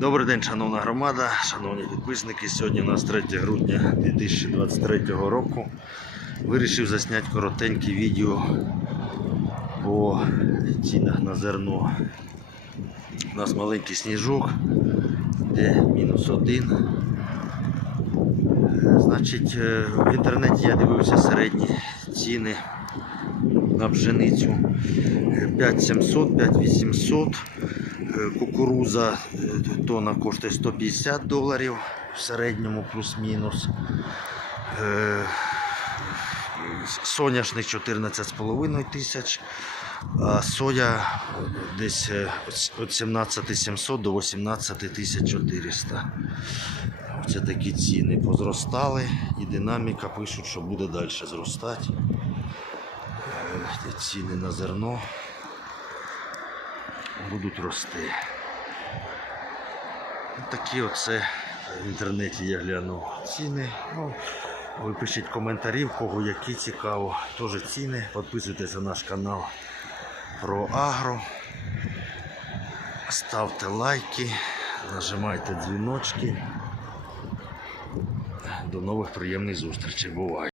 Добрий день, шановна громада, шановні підписники. Сьогодні у нас 3 грудня 2023 року. Вирішив засняти коротеньке відео по цінах на зерно. У нас маленький сніжок, де мінус один. Е, Значить, е, в інтернеті я дивився середні ціни на пшеницю 5700, 5800. Е, Кукуруза е, тонна коштує 150 доларів в середньому плюс-мінус. Е, Соняшник 14,5 тисяч, а соя десь е, від 17 700 до 18 тисяч 400. Це такі ціни позростали і динаміка пишуть, що буде далі зростати. Ціни на зерно будуть рости. Такі оце в інтернеті я глянув ціни. Ну, ви пишіть коментарі, в кого які цікаво. Теж ціни. Підписуйтесь на наш канал про агро. Ставте лайки, нажимайте дзвіночки. До нових приємних зустрічей. Бувай!